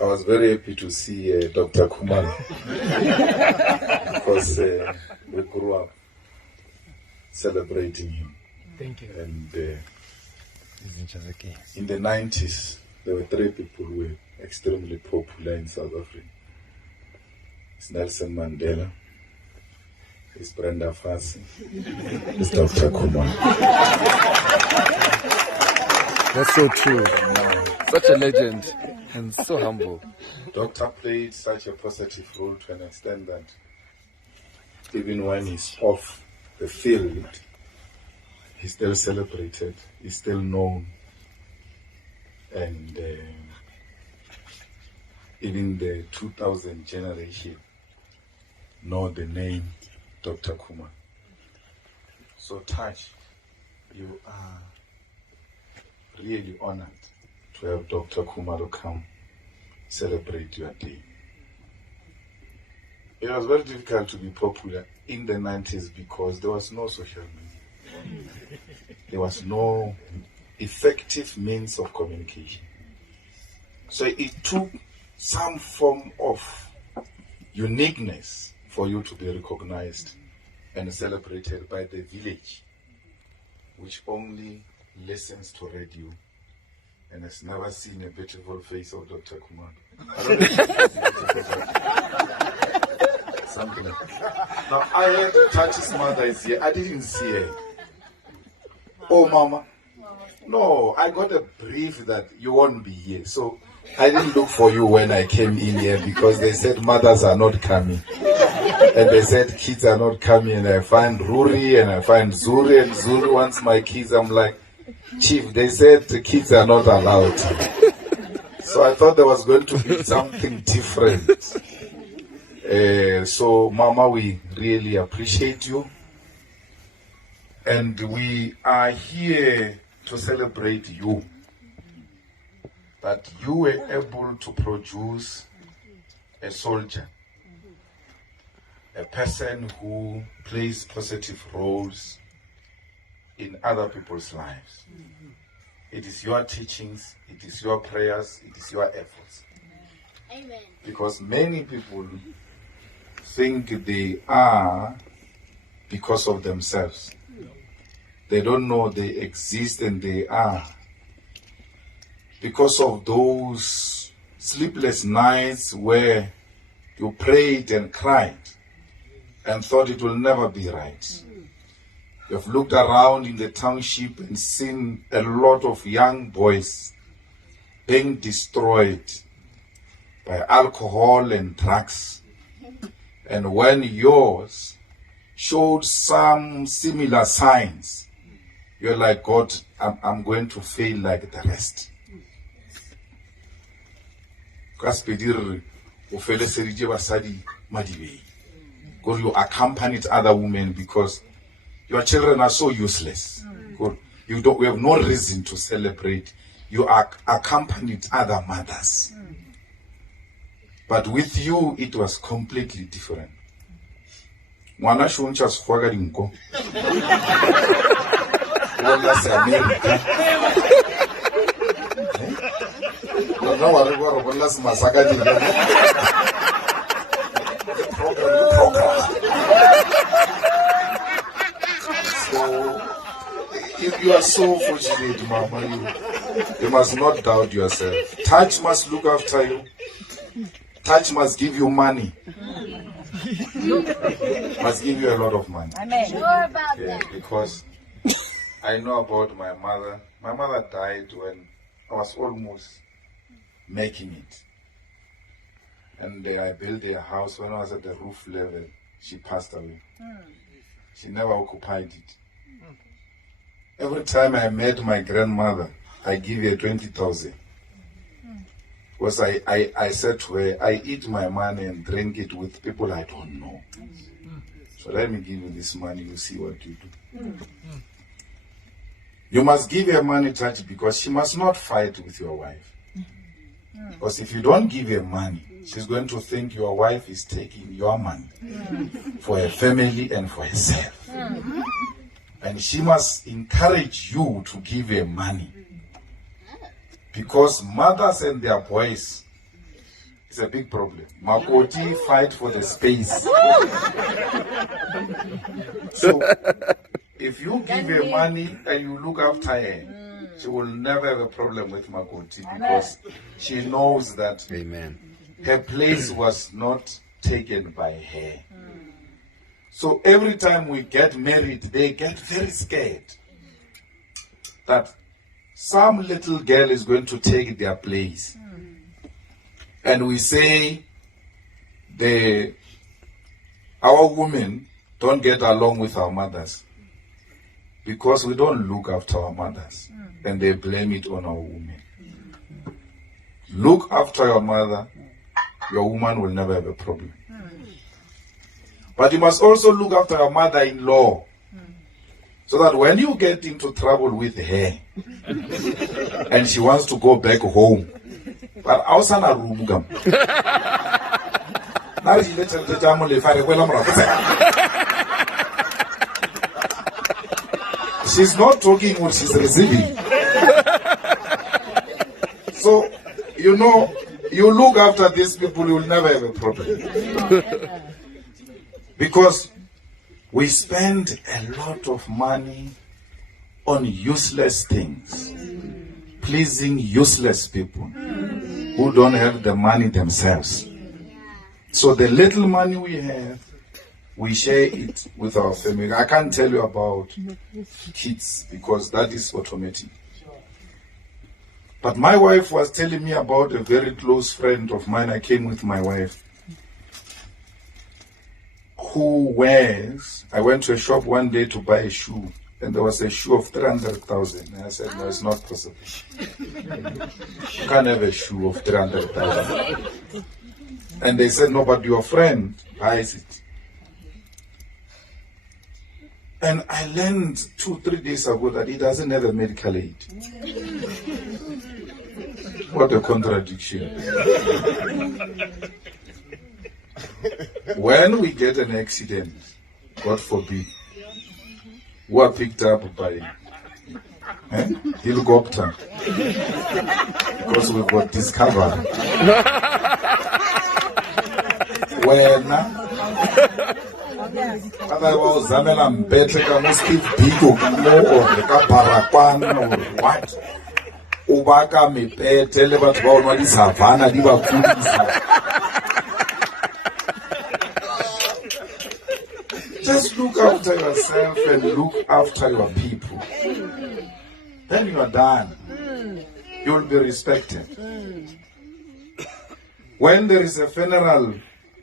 I was very happy to see Dr. Kumar because we grew up celebrating him. Thank you. And in the 90s, there were 3 people who were extremely popular in South Africa. It's Nelson Mandela, it's Brenda Fassie, it's Dr. Kumar. That's so true. Such a legend and so humble. Doctor played such a positive role to an extent that even when he's off the field, he's still celebrated, he's still known. And even the 2000 generation know the name Dr. Kumar. So Taj, you are really honored to have Dr. Kumar come celebrate your day. It was very difficult to be popular in the 90s because there was no social media. There was no effective means of communication. So it took some form of uniqueness for you to be recognized and celebrated by the village, which only listens to radio and has never seen a beautiful face of Dr. Kumar. I don't know if you see something like that. Now, I heard Tati's mother is here. I didn't see her. Oh, Mama. No, I got a brief that you won't be here. So I didn't look for you when I came in here because they said mothers are not coming. And they said kids are not coming. And I find Ruri and I find Zuri. And Zuri wants my kids. I'm like, Chief, they said the kids are not allowed. So I thought there was going to be something different. So, Mama, we really appreciate you. And we are here to celebrate you. That you were able to produce a soldier, a person who plays positive roles in other people's lives. It is your teachings, it is your prayers, it is your efforts. Amen. Because many people think they are because of themselves. They don't know they exist and they are because of those sleepless nights where you prayed and cried and thought it will never be right. You've looked around in the township and seen a lot of young boys being destroyed by alcohol and drugs. And when yours showed some similar signs, you're like, God, I'm going to fail like the rest. Because you accompanied other women because your children are so useless. We have no reason to celebrate. You accompanied other mothers. But with you, it was completely different. Mwana shuncha swaga dinko. Wala sa America. No wala wala sa masaka dinko. Program. So, if you are so fortunate, Mama, you must not doubt yourself. Touch must look after you. Touch must give you money. Must give you a lot of money. Amen. Sure about that. Because I know about my mother. My mother died when I was almost making it. And I built a house when I was at the roof level. She passed away. She never occupied it. Every time I met my grandmother, I give her 20,000. Because I said to her, I eat my money and drink it with people I don't know. So let me give you this money, you see what you do. You must give her money, Tati, because she must not fight with your wife. Because if you don't give her money, she's going to think your wife is taking your money for her family and for herself. And she must encourage you to give her money. Because mothers and their boys It's a big problem. Makoti fight for the space. So, if you give her money and you look after her, she will never have a problem with Makoti because she knows that Amen. her place was not taken by her. So every time we get married, they get very scared that some little girl is going to take their place. And we say our women don't get along with our mothers because we don't look after our mothers, and they blame it on our women. Look after your mother, your woman will never have a problem. But you must also look after your mother-in-law, so that when you get into trouble with her and she wants to go back home, but outside a room, she's not talking what she's receiving. So, you look after these people, you will never have a problem. Because we spend a lot of money on useless things, pleasing useless people who don't have the money themselves. So the little money we have, we share it with our family. I can't tell you about kids because that is automatic. But my wife was telling me about a very close friend of mine. I came with my wife, who wears, I went to a shop one day to buy a shoe, and there was a shoe of 300,000. And I said, no, it's not possible. You can't have a shoe of 300,000. And they said, no, but your friend buys it. And I learned 2-3 days ago that he doesn't have a medical aid. What a contradiction. When we get an accident, God forbid, we are picked up by helicopter because we got discovered. When otherwise, Zamela Mbetle ka Steve Biko or ka Barakwan or what? Ubaka me tell about what is Havana, di ba kudisa. Just look after yourself and look after your people. Then you are done. You'll be respected. When there is a funeral,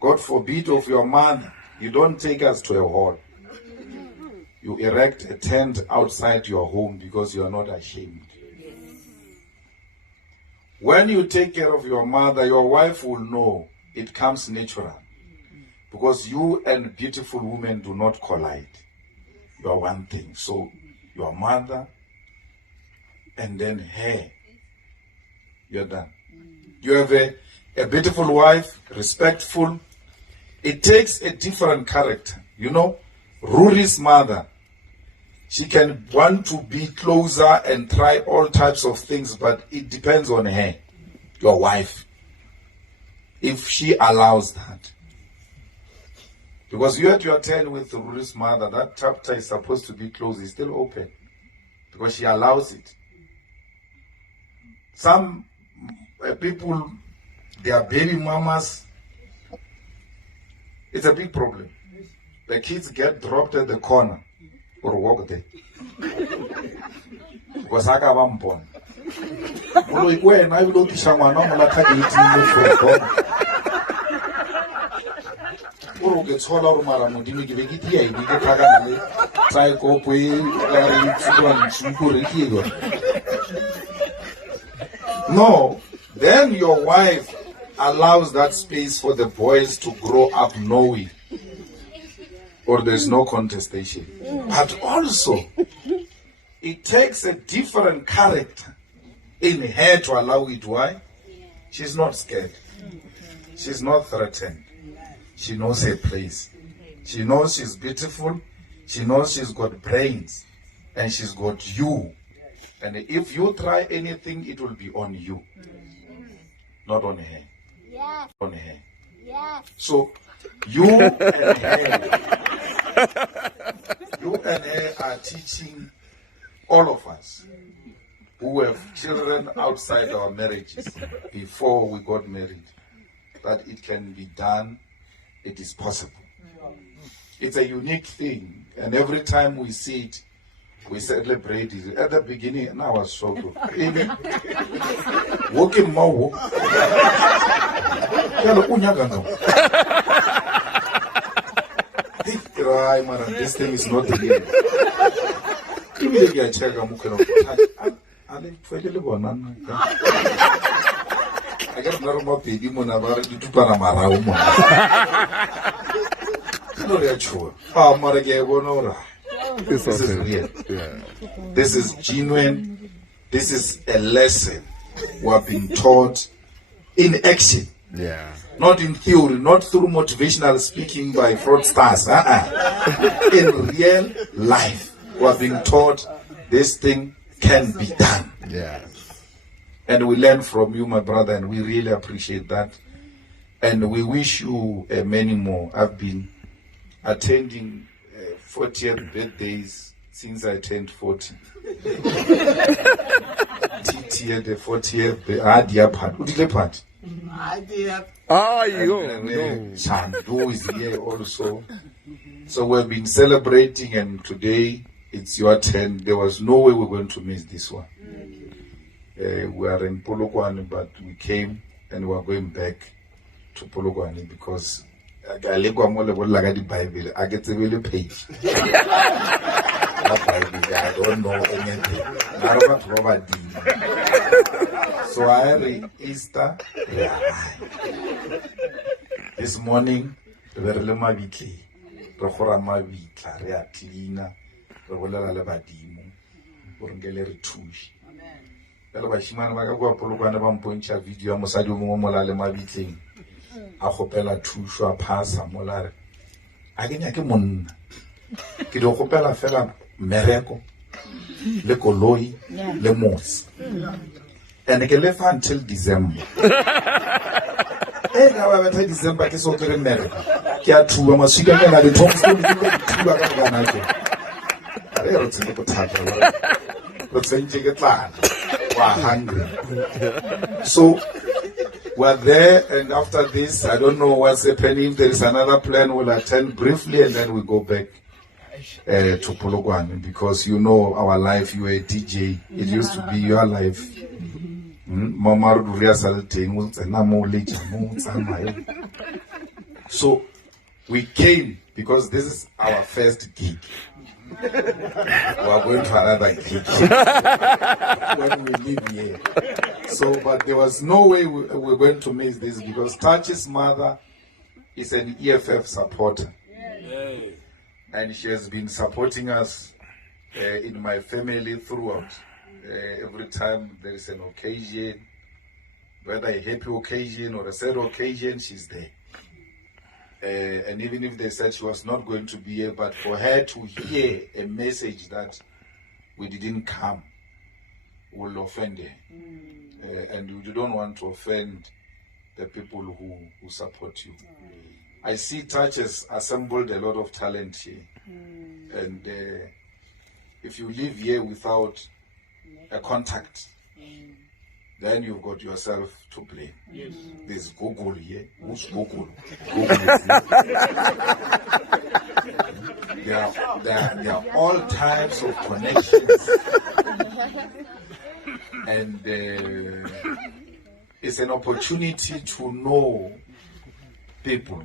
God forbid, of your mother, you don't take us to a hall. You erect a tent outside your home because you are not ashamed. When you take care of your mother, your wife will know it comes natural. Because you and beautiful women do not collide. You are one thing. So, your mother and then her. You're done. You have a beautiful wife, respectful. It takes a different character. Ruri's mother, she can want to be closer and try all types of things, but it depends on her, your wife, if she allows that. Because you had your turn with Ruri's mother, that chapter is supposed to be closed, it's still open. Because she allows it. Some people, their baby mamas, it's a big problem. The kids get dropped at the corner or walk there. Because I got one born. No, then your wife allows that space for the boys to grow up knowing, or there's no contestation. But also, it takes a different character in her to allow it. Why? She's not scared. She's not threatened. She knows her place. She knows she's beautiful. She knows she's got brains. And she's got you. And if you try anything, it will be on you, not on her. Yes. On her. Yes. So you and her are teaching all of us who have children outside our marriages before we got married that it can be done, it is possible. It's a unique thing, and every time we see it, we celebrate it. At the beginning, and I was shocked. Walking more. This thing is not real. Immediately I check, I'm I got normal baby when I was to Panama. This is real. Yeah. This is genuine. This is a lesson we are being taught in action. Yeah. Not in theory, not through motivational speaking by fraudsters. In real life, we are being taught this thing can be done. Yeah. And we learn from you, my brother, and we really appreciate that. And we wish you many more. I've been attending 40th birthdays since I turned 40. TT at the 40th birthday. Chandu is here also. So we've been celebrating, and today it's your turn. There was no way we're going to miss this one. We are in Polokwane, but we came and we are going back to Polokwane because I Bible. I get the really page. I don't know anything. So I read Easter. This morning, we were mabitli. Rohora mabitla, re a cleaner, re bolela le badimo, gore ngele re thushi. Bela bashimane ba ka go Polokwane ba mpontša video ya mosadi o mongwe mola le mabitleng. A gopela thuso a phasa molare. A ke nyake monna. Ke do gopela fela mmereko le koloi le motse. And ke left until December. Now I went to December ke so ke re mmereko. Ke a thuwa maswika ke na le thompson ke go thuwa ka bana ke. Are re tsene go thata. Go tsentse ke tlana. We're hungry. So we're there, and after this, I don't know what's happening. If there is another plan, we'll attend briefly, and then we go back to Polokwane, because you know our life. You are a DJ. It used to be your life. So we came because this is our first gig. We are going to another gig when we leave here. So, but there was no way we were going to miss this, because Tachi's mother is an EFF supporter. And she has been supporting us in my family throughout. Every time there is an occasion, whether a happy occasion or a sad occasion, she's there. And even if they said she was not going to be here, but for her to hear a message that we didn't come will offend her. And you don't want to offend the people who support you. I see Touch has assembled a lot of talent here. And if you live here without a contact, then you've got yourself to blame. Yes. There's Google here. Who's Google? Google is here. There are all types of connections. And it's an opportunity to know people.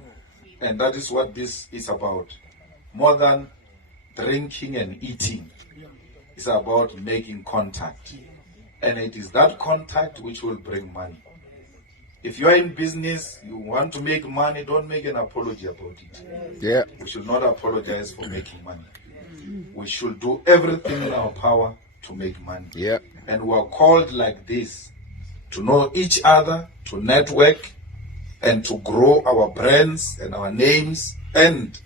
And that is what this is about. More than drinking and eating, it's about making contact. And it is that contact which will bring money. If you are in business, you want to make money, don't make an apology about it. Yeah. We should not apologize for making money. We should do everything in our power to make money. Yeah. And we are called like this to know each other, to network, and to grow our brands and our names, and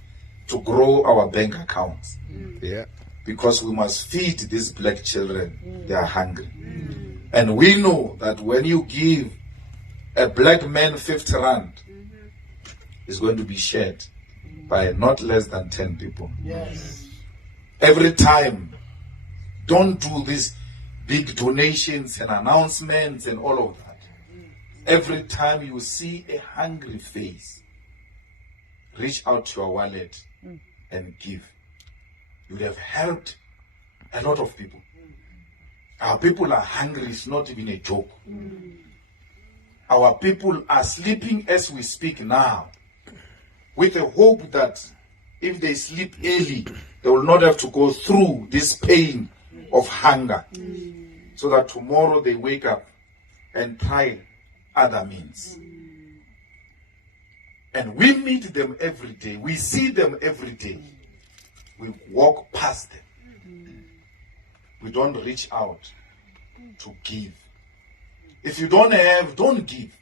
to grow our bank accounts. Yeah. Because we must feed these black children. They are hungry. And we know that when you give a black man 50 rand is going to be shared by not less than 10 people. Yes. Every time, don't do these big donations and announcements and all of that. Every time you see a hungry face, reach out to your wallet and give. You would have helped a lot of people. Our people are hungry, it's not even a joke. Our people are sleeping as we speak now, with the hope that if they sleep early, they will not have to go through this pain of hunger, so that tomorrow they wake up and try other means. And we meet them every day. We see them every day. We walk past them. We don't reach out to give. If you don't have, don't give.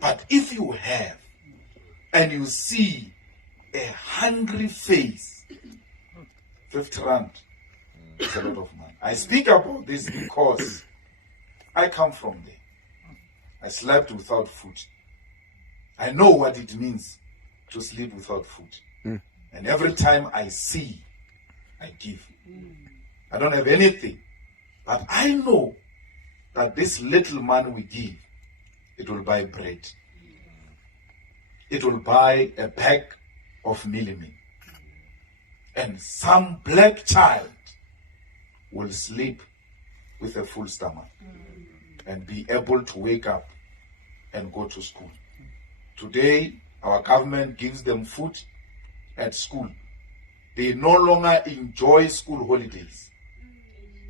But if you have, and you see a hungry face, 50 rand is a lot of money. I speak about this because I come from there. I slept without food. I know what it means to sleep without food. And every time I see, I give. I don't have anything. But I know that this little money we give, it will buy bread. It will buy a bag of millimie. And some black child will sleep with a full stomach and be able to wake up and go to school. Today, our government gives them food at school. They no longer enjoy school holidays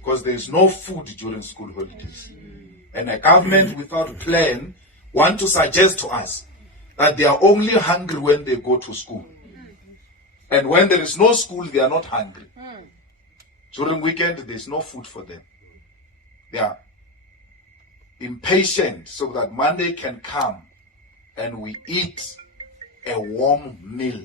because there is no food during school holidays. And a government without plan want to suggest to us that they are only hungry when they go to school. And when there is no school, they are not hungry. During weekend, there is no food for them. They are impatient so that Monday can come and we eat a warm meal